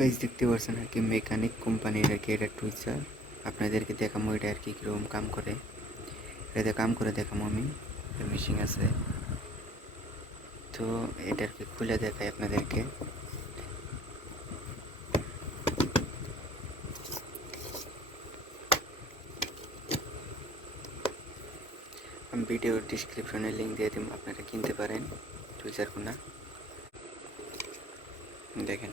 guys দেখতে পাচ্ছেন আর কি মেকানিক কোম্পানির আর কি এটা টুইচার আপনাদেরকে দেখাবো এটা আর কি কীরকম কাম করে এটাতে কাম করে দেখাবো আমি মেশিন আছে তো এটা আর কি খুলে দেখাই আপনাদেরকে আমি ভিডিওর ডিসক্রিপশনে লিঙ্ক দিয়ে দিব আপনারা কিনতে পারেন টুইচার কোনা দেখেন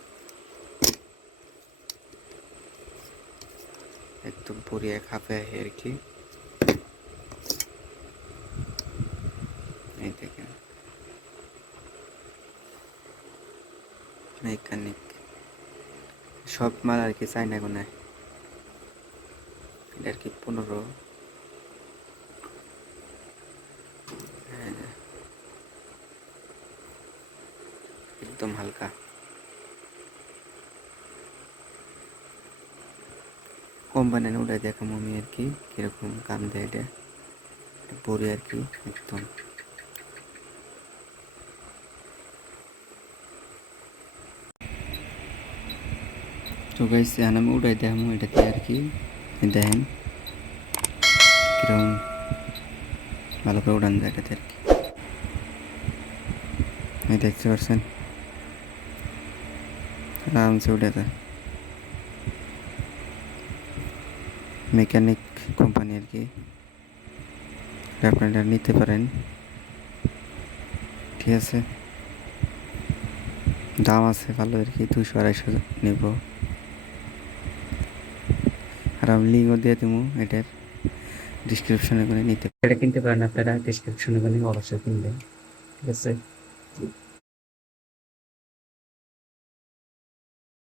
একদম পুরি এক হাফে আর কি এই দেখেন মেকানিক সব মাল আর কি চায়না কোনায় এটা আর কি 15 একদম হালকা কোম্পানি উড়াই দেখাবো আমি আর কি কীরকম কাম দেয় এটা পরে আর কি একদম তো গাইস আমি উড়াই দেখাবো এটাতে আর কি দেখেন কীরকম ভালো করে উড়ান যায় এটাতে আর কি দেখতে পাচ্ছেন আরামসে উঠে যায় মেকানিক কোম্পানি আর কি আপনারা নিতে পারেন ঠিক আছে দাম আছে ভালো আর কি 200-250 নেব আর আমি লিঙ্কও দিয়ে দেবো এটার ডিসক্রিপশনে করে নিতে এটা কিনতে পারেন আপনারা ডিসক্রিপশনে করে অবশ্যই কিনবেন ঠিক আছে